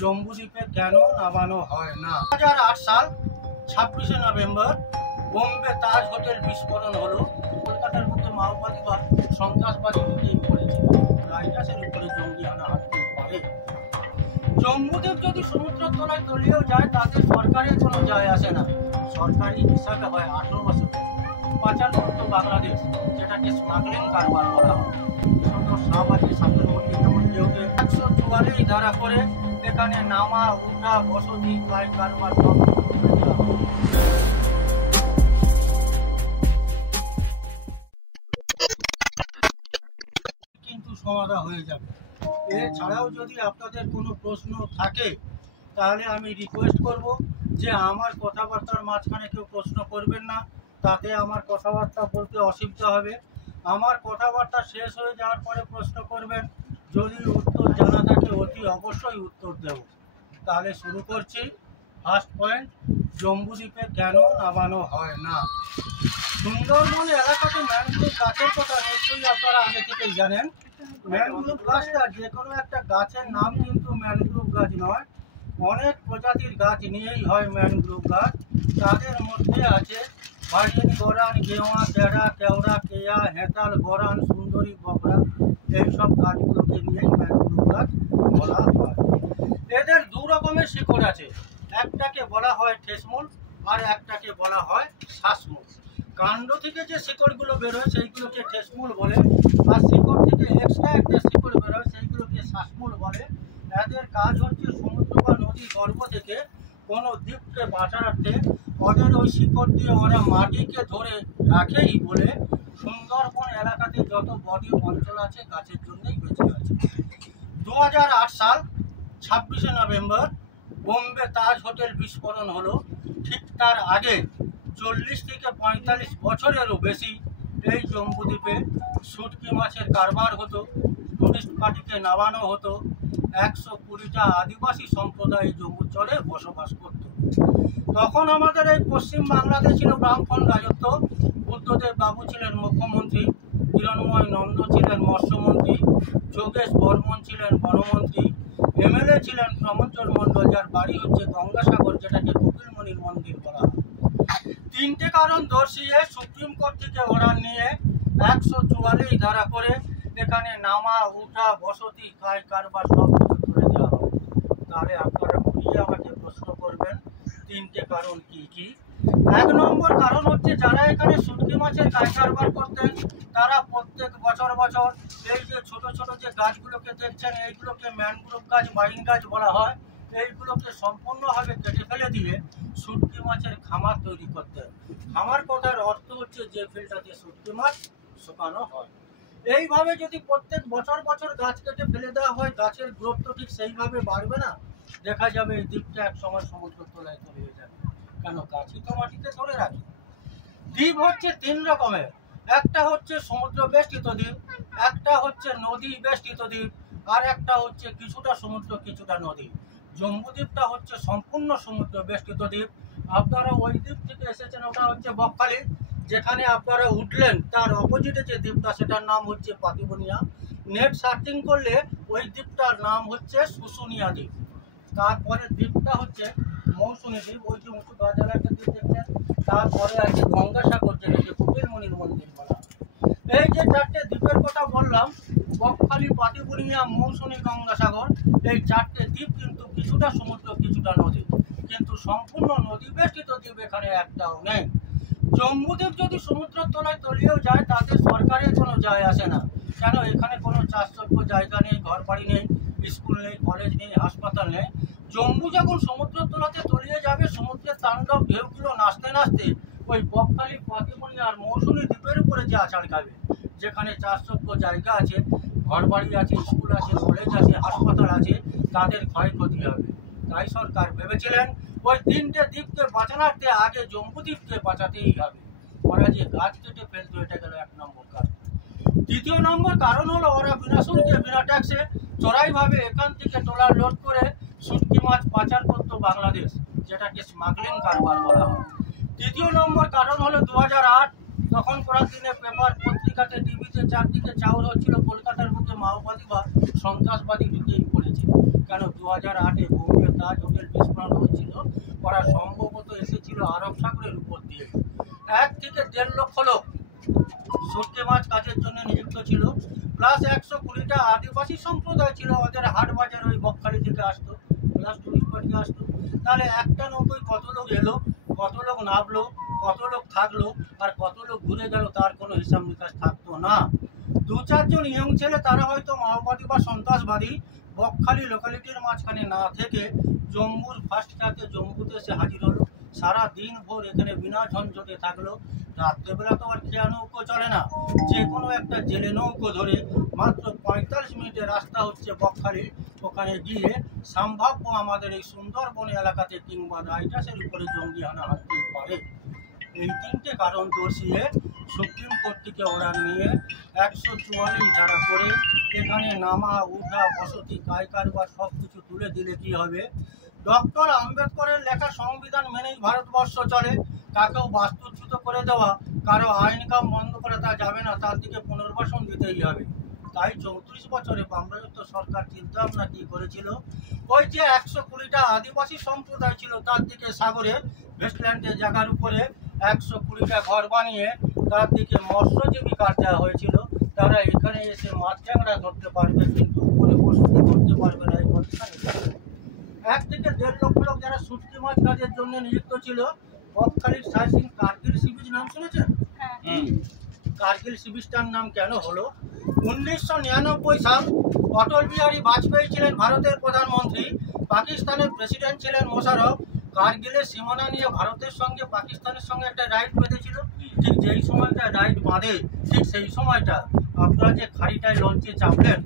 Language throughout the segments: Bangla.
জম্বুদ্বীপে কেন নামানো হয় না। 2008 সাল 26শে নভেম্বর বোম্বে তাজ হোটেল বিস্ফোরণ হলো। কলকাতার মধ্যে মাওবাদী বা সন্ত্রাসবাদী লুকিয়ে পড়েছে। রাইটাসের উপরে জঙ্গি হানা হাঁটতে পারে। জম্বুদ্বীপ যদি সমুদ্রের তলায় তলিয়েও যায় তাতে সরকারের কোনো যায় আসে না। সরকারি হিসাবে হয় 18 বছর পাচার করতো বাংলাদেশ, যেটাকে স্মাগলিং কারবার বলা হয়। শাহবাজি সাগর মন্দির যেমন কেউকে 144 ধারা করে এখানে নামা উঠা বসতি কারবার সব কিন্তু সমাধান হয়ে যাবে। এছাড়াও যদি আপনাদের কোনো প্রশ্ন থাকে তাহলে আমি রিকোয়েস্ট করব যে আমার কথাবার্তার মাঝখানে কেউ প্রশ্ন করবেন না, তাতে আমার কথাবার্তা বলতে অসুবিধা হবে। আমার কথাবার্তা শেষ হয়ে যাওয়ার পরে প্রশ্ন করবেন, যদি উত্তর জানা থাকে অতি অবশ্যই উত্তর দেব। তাহলে শুরু করছি। ফার্স্ট পয়েন্ট, জম্বুদ্বীপে কেন নামানো হয় না। সুন্দরবন এলাকাতে ম্যানগ্রোভ গাছের কথা নিশ্চয়ই আপনারা আগে থেকেই জানেন। ম্যানগ্রোভ গাছটা যে কোনো একটা গাছের নাম কিন্তু ম্যানগ্রোভ গাছ নয়। অনেক প্রজাতির গাছ নিয়েই হয় ম্যানগ্রোভ গাছ। তাদের মধ্যে আছে ভার্জিন, গরান, গেওয়া, তেড়া, কেওড়া, কেয়া, হেতাল, গরান, সুন্দরী, বকরা, এইসব গাছগুলোকে নিয়েই ম্যানগ্রোভ গাছ বলা হয়। এদের দু রকমের শিকড় আছে, একটাকে বলা হয় ঠেসমূল আর একটাকে বলা হয় শ্বাসমূল। কাণ্ড থেকে যে শিকড়গুলো বেরোয় সেইগুলোকে ঠেসমূল বলে, আর শিকড় থেকে এক্সট্রা একটা শিকড় বেরোয় সেইগুলোকে শ্বাসমূল বলে। এদের কাজ হচ্ছে সমুদ্র বা নদী গর্ভ থেকে কোনো দ্বীপকে বাঁচাতে ওদের ওই শিকড় দিয়ে ওরা মাটিকে ধরে রাখেই বলে সুন্দরবন এলাকাতে যত বদ্বীপ অঞ্চল আছে গাছের জন্যই বেঁচে আছে। 2008 সাল 26শে নভেম্বর বোম্বে তাজ হোটেল বিস্ফোরণ হলো। ঠিক তার আগে 40 থেকে 45 বছরেরও বেশি এই জম্বুদ্বীপে শুটকি মাছের কারবার হতো। টুরিস্ট পার্টিকে নামানো হতো। 120টা আদিবাসী সম্প্রদায় জম্বুচরে বসবাস করত। তখন আমাদের এই পশ্চিম বাংলাতে ছিল ব্রাহ্মণ রাজত্ব। বুদ্ধদেব বাবু ছিলেন মুখ্যমন্ত্রী, কিরণময় নন্দ ছিলেন মৎস্যমন্ত্রী, যোগেশ বর্মন ছিলেন বনমন্ত্রী, এমএলএ ছিলেন প্রমোচর মণ্ডল, যার বাড়ি হচ্ছে গঙ্গাসাগর, যেটাকে কপিলমুনির মন্দির বলা হয়। 3টে কারণ দর্শিয়ে সুপ্রিম কোর্ট থেকে অর্ডার নিয়ে 144 ধারা করে এখানে নামা উঠা বসতি কারবার সব কিছু করে দেওয়া হয়। তাহলে আপনারা ঘুরিয়ে আমাকে প্রশ্ন করবেন 3টে কারণ কি কি। 1 নম্বর কারণ হচ্ছে যারা এখানে শুটকি মাছের কারবার করতেন তারা প্রত্যেক বছর বছর এই যে ছোট ছোট যে গাছগুলোকে দেখছেন এইগুলোকে ম্যানগ্রোভ গাছ, বাইন গাছ বলা হয়, এইগুলোকে সম্পূর্ণভাবে কেটে ফেলে দিয়ে শুটকি মাছের খামার তৈরি করতেন। খামার কথার অর্থ হচ্ছে যে ফিল্টাতে শুটকি মাছ শুকানো হয়। এইভাবে যদি প্রত্যেক বছর বছর গাছ কেটে ফেলে দেওয়া হয়, গাছের গ্রোথ তো ঠিক সেইভাবে বাড়বে না। দেখা যাবে এই দ্বীপটা এক সময় সমুদ্র তলায় তলিয়ে যাবে। কেন? গাছই তো মাটিতে ধরে রাখে। দ্বীপ হচ্ছে 3 রকমের, একটা হচ্ছে সমুদ্র বেষ্টিত দ্বীপ, একটা হচ্ছে নদী বেষ্টিত দ্বীপ, আর একটা হচ্ছে কিছুটা সমুদ্র কিছুটা নদী। জম্বুদ্বীপটা হচ্ছে সম্পূর্ণ সমুদ্র বেষ্টিত দ্বীপ। আপনারা ওই দ্বীপ থেকে এসেছেন, ওটা হচ্ছে বকখালি। যেখানে আপনারা উঠলেন তার অপোজিটে যে দ্বীপটা সেটার নাম হচ্ছে পাতিবনিয়া। নেট সার্চিং করলে ওই দ্বীপটার নাম হচ্ছে শুশুনিয়া দ্বীপ। তারপরে দ্বীপটা হচ্ছে মৌসুমী দ্বীপ, ওই যে উঁচু গাছালা একটা দ্বীপ দেখছেন। তারপরে আছে গঙ্গাসাগর, যেটাকে কপিলমুনির মন্দির বলা। এই যে 4টে দ্বীপের কথা বললাম, বকখালি, পাতিবনিয়া, মৌসুমী, গঙ্গাসাগর, এই 4টে দ্বীপ কিন্তু কিছুটা সমুদ্র কিছুটা নদী, কিন্তু সম্পূর্ণ নদী বেষ্টিত দ্বীপ এখানে একটাও নেই। জম্বুদ্বীপ যদি সমুদ্রের তলায় তলিয়েও যায় তাতে সরকারের কোনো যায় আসে না। কেন? এখানে কোনো চাষযোগ্য জায়গা নেই, ঘর বাড়ি নেই, স্কুল নেই, কলেজ নেই, হাসপাতাল নেই। জম্বু যখন সমুদ্রের তলাতে তলিয়ে যাবে, সমুদ্রের তাণ্ডব ঢেউগুলো নাচতে নাচতে ওই বকখালি, পাতিবনি আর মৌসুমী দ্বীপের উপরে যে আছাড় খাবে, যেখানে চাষযোগ্য জায়গা আছে, ঘর বাড়ি আছে, স্কুল আছে, কলেজ আছে, হাসপাতাল আছে, তাদের ক্ষয়ক্ষতি হবে। তাই সরকার ভেবেছিলেন ওই 3টে দ্বীপকে বাঁচানোতে আগে জম্বুদ্বীপকে বাঁচাতেই হবে। ওরা যে গাছ কেটে ফেলতো, এটা গেল 1 নম্বর কারণ। 2য় নম্বর কারণ হলো ওরা বিনা শুল্কে বিনা ট্যাক্সে চোরাইভাবে এখান থেকে ট্রলার লোড করে শুটকি মাছ পাচার করতো বাংলাদেশ, যেটাকে স্মাগলিং কারবার বলা হয়। 3য় নম্বর কারণ হলো 2008 তখনকার দিনে পেপার পত্রিকাতে টিভিতে চারদিকে চাউর হচ্ছিল কলকাতার মধ্যে মাওবাদী বা সন্ত্রাসবাদী ঢুকেই পড়েছে। কেন 2008-এ বোম্বে তাজ হোটেল বিস্ফোরণ হয়েছিল, ওরা সম্ভবত এসেছিল আরব সাগরের উপর দিয়ে। 1 থেকে 1.5 লক্ষ লোক শুটকি মাছ কাজের জন্য নিযুক্ত ছিল, প্লাস 120টা আদিবাসী সম্প্রদায় ছিল, ওদের হাট বাজার ওই বকখালি থেকে আসতো, প্লাস টুরিস্ট পার্টি আসতো। তাহলে একটা নৌকোয় কত লোক এলো, কত লোক নামলো, কত লোক থাকলো, আর কত লোক ঘুরে গেল, তার কোনো হিসাব নিকাশ থাকতো না। 2-4 জন ইয়ং ছেলে, তারা হয়তো মাওবাদী বা সন্ত্রাসবাদী বকখালি লোকালিটির মাঝখানে না থেকে জম্মুর ফার্স্ট ক্লাসে জম্মুতে এসে হাজির হলো। সারা দিন ভোর এখানে বিনা ঝঞ্ঝটে থাকলো। রাত্রেবেলা তো আর খেয়া নৌকো চলে না, যে কোনো একটা জেলে নৌকো ধরে মাত্র 45 মিনিটের রাস্তা হচ্ছে বকখালি, ওখানে গিয়ে সম্ভাব্য আমাদের এই সুন্দরবন এলাকাতে কিংবা রাইটাসের উপরে জঙ্গি হানা হানতেই পারে। এই 3টে কারণ দর্শিয়ে সুপ্রিম কোর্ট থেকে অর্ডার নিয়ে 144 ধারা করে এখানে নামা উঠা বসতি কায় কারবার সব কিছু তুলে দিলে কি হবে? ডক্টর আম্বেদকরের লেখা সংবিধান মেনেই ভারতবর্ষ চলে। কাকেও বাস্তুচ্যুত করে দেওয়া, কারো আইন কাম বন্ধ করে তা যাবে না, তার দিকে পুনর্বাসন দিতেই হবে। তাই 34 বছরে বামরাজত্ব সরকার চিন্তা ভাবনা কি করেছিল, ওই যে 120টা আদিবাসী সম্প্রদায় ছিল তার দিকে সাগরে ভেস্টল্যান্ডের জায়গার উপরে 120টা ঘর বানিয়ে তার দিকে মৎস্যজীবী কাজ দেওয়া হয়েছিল। তারা এখানে এসে মাছ ট্যাংরা ধরতে পারবে, কিন্তু উপরে বসতি করতে পারবে না। এই কথা 1 থেকে 1.5 লক্ষ লোক যারা শুটকি মাছ কাজের জন্য নিযুক্ত ছিল। বকখালির সাইসিং কার্গিল সি বিচ নাম শুনেছেন? কার্গিল সি বিচটার নাম কেন হলো? 1999 সাল অটল বিহারী বাজপেয়ী ছিলেন ভারতের প্রধানমন্ত্রী, পাকিস্তানের প্রেসিডেন্ট ছিলেন মোশাররফ। কার্গিলের সীমানা নিয়ে ভারতের সঙ্গে পাকিস্তানের সঙ্গে একটা রাইট বেঁধেছিল। ঠিক যেই সময়টা রাইট বাঁধে, ঠিক সেই সময়টা আপনারা যে খাড়িটায় লঞ্চে চাপলেন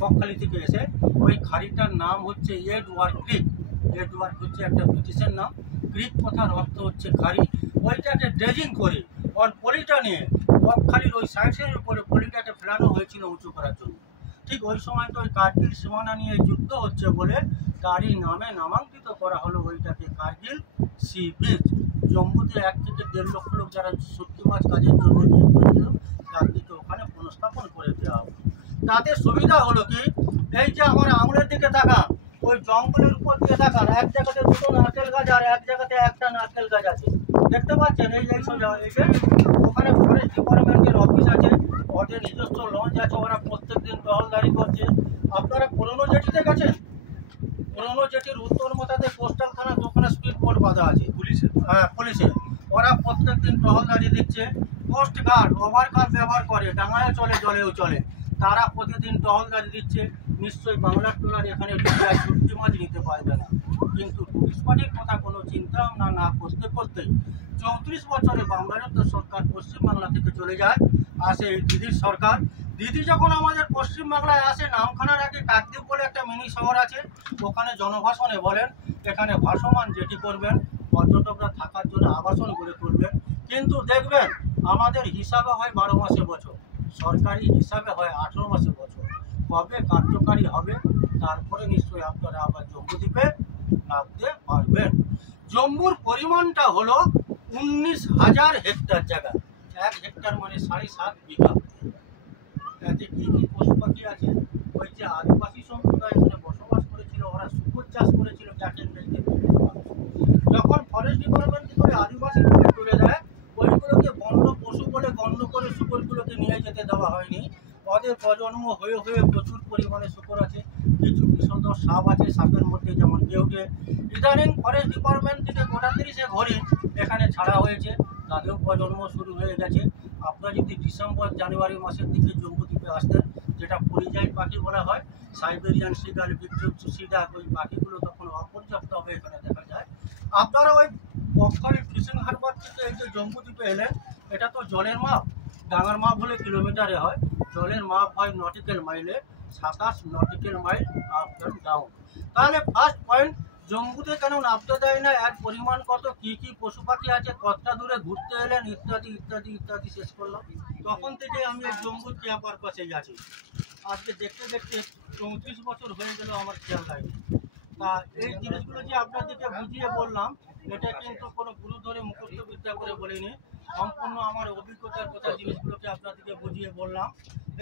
বকখালি থেকে এসে, ওই খাড়িটার নাম হচ্ছে এডওয়ার্ড ক্রিক। এডওয়ার্ড হচ্ছে একটা ব্রিটিশের নাম, ক্রিক কথার অর্থ হচ্ছে খাড়ি। ওইটাকে ড্রেজিং করে ওর পলিটা নিয়ে বকখালির ওই সাইডের উপরে পলিটাকে ফেলানো হয়েছিল উঁচু করার জন্য। ঠিক ওই সময় তো ওই কার্গিল সীমানা নিয়ে যুদ্ধ হচ্ছে বলে তারই নামে নামাঙ্কিত করা হলো ওইটাকে কার্গিল সি বিচ। জম্মুতে 1 থেকে 1.5 লক্ষ লোক যারা শুটকি মাছ কাজের জন্য নিয়োগ করেছিল, তাদেরকে ওখানে পুনঃস্থাপন করে দেওয়া হবে। তাদের সুবিধা হলো কি, এই যে আমার আঙুলের দিকে তাকান, ওই জঙ্গলের উপর দিয়ে তাকান, এক জায়গাতে 2টো নারকেল গাছ আর এক জায়গাতে একটা নারকেল গাছ আছে, দেখতে পাচ্ছেন? এই সোজা এই যে ওখানে ফরেস্ট ডিপার্টমেন্টের অফিস আছে, ওদের নিজস্ব লঞ্চ আছে, ওরা প্রত্যেকদিন টহলদারি করছে। আপনারা পুরনো জেটিতে গেছেন? পুরনো জেটির উত্তর মাথাতে কোস্টাল থানা, দোকানে স্পিড বোট বাঁধা আছে পুলিশের। হ্যাঁ, পুলিশের। ওরা প্রত্যেকদিন টহলদারি দিচ্ছে। কোস্ট গার্ড ওভারকার ব্যবহার করে, ডাঙায় চলে জলেও চলে, তারা প্রতিদিন টহলদারি দিচ্ছে। নিশ্চয়ই বাংলার ট্রলার এখানে শুটকি মাছ নিতে পারবে না। কিন্তু টুরিস্ট পার্টির কথা কোনো চিন্তা ভাবনা না করতে করতে 34 বছরে বাংলাদেশ সরকার পশ্চিমবাংলা থেকে চলে যায়, আসে এই দিদির সরকার। দিদি যখন আমাদের পশ্চিমবাংলায় আসে, নামখানার আগে কাকদ্বীপ বলে একটা মিনি শহর আছে, ওখানে জনভাষণে বলেন এখানে ভাসমান জেটি করবেন, পর্যটকরা থাকার জন্য আবাসন গড়ে তুলবেন। কিন্তু দেখবেন আমাদের হিসাবে হয় 12 মাসে বছর, সরকারি হিসাবে হয় 18 মাসে বছর। কবে কার্যকারী হবে তারপরে নিশ্চয়ই আপনারা আবার জম্মুদ্বীপে নামতে পারবেন। জম্মুর পরিমাণটা হলো 19,000 হেক্টর জায়গা। 1 হেক্টর মানে 7.5 বিঘা। এতে কি কি পশু পাখি আছে? ওই যে আদিবাসী সম্প্রদায় এখানে বসবাস করেছিল, ওরা শুকর চাষ করেছিল, যাকে যখন ফরেস্ট ডিপার্টমেন্ট থেকে আদিবাসীগুলো তুলে দেয়, ওইগুলোকে বন্য পশু বলে গণ্য করে শুকরগুলোকে নিয়ে যেতে দেওয়া হয়নি। ওদের প্রজন্ম হয়ে হয়ে প্রচুর পরিমাণে শুকর আছে, কিছু বিষধর সাপ আছে, সাপের মধ্যে যেমন কেউটে। ইদানিং ফরেস্ট ডিপার্টমেন্ট থেকে গোটা 30 হরিণ এখানে ছাড়া হয়েছে, তাদেরও প্রজন্ম শুরু হয়ে গেছে। আপনারা যদি ডিসেম্বর জানুয়ারি মাসের দিকে জম্মুদ্বীপে আসতেন, যেটা পরিযায়ী পাখি বলা হয়, সাইবেরিয়ান সিগাল, বিদ্যুৎ সিডাক, ওই পাখিগুলো তখন অপর্যাপ্তভাবে এখানে দেখা যায়। আপনারা ওই বকখালি ফিশিং হারবার থেকে এই যে জম্মুদ্বীপে এলেন, এটা তো জলের মাপ, ডাঙার মাপ হলে কিলোমিটারে হয়, জলের মাপ হয় নটিক্যাল মাইলে, 27 nautical mile up and down. তাহলে ফার্স্ট পয়েন্ট, জম্মুতে কেন নামতে দেয় না, এর পরিমাণ কত, কি কি পশু পাখি আছে, কতটা দূরে ঘুরতে এলেন, ইত্যাদি ইত্যাদি ইত্যাদি শেষ করলাম। তখন থেকে আমি এই জম্মুর কেয়া পারপাসেই আছি। আজকে দেখতে দেখতে 34 বছর হয়ে গেল, আমার খেয়াল হয়নি। তা এই জিনিসগুলো যে আপনাদেরকে বুঝিয়ে বললাম, এটা কিন্তু কোনো গুরু ধরে মুখস্থ বিদ্যা করে বলিনি, সম্পূর্ণ আমার অভিজ্ঞতার কথা জিনিসগুলোকে আপনাদেরকে বুঝিয়ে বললাম।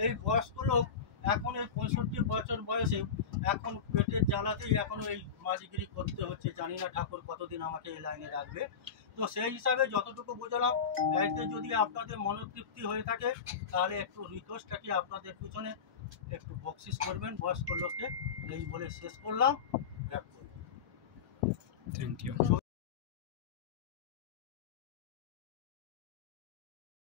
এই বয়স্ক লোক এখন এই 65 বছর বয়সে এখন পেটের জ্বালাতেই এখনো এই মাঝিগিরি করতে হচ্ছে। জানি না ঠাকুর কতদিন আমাকে এই লাইনে রাখবে। তো সেই হিসাবে যতটুকু বুঝলাম, এতে যদি আপনাদের মনোতৃপ্তি হয়ে থাকে তাহলে একটু রিকোয়েস্ট থাকি আপনাদের পিছনে একটু বকশিস করবেন বয়স্ক লোককে, এই বলে শেষ করলাম। Thank you.